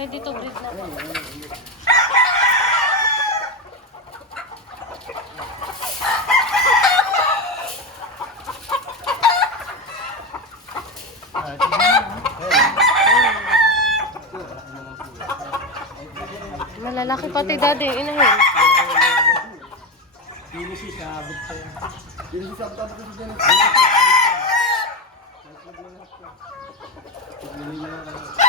Ay, dito breed na po. Malalaki pati daddy, inahin. Pili siya sa abot pa yan. Pili siya sa abot pa yan. Pili niya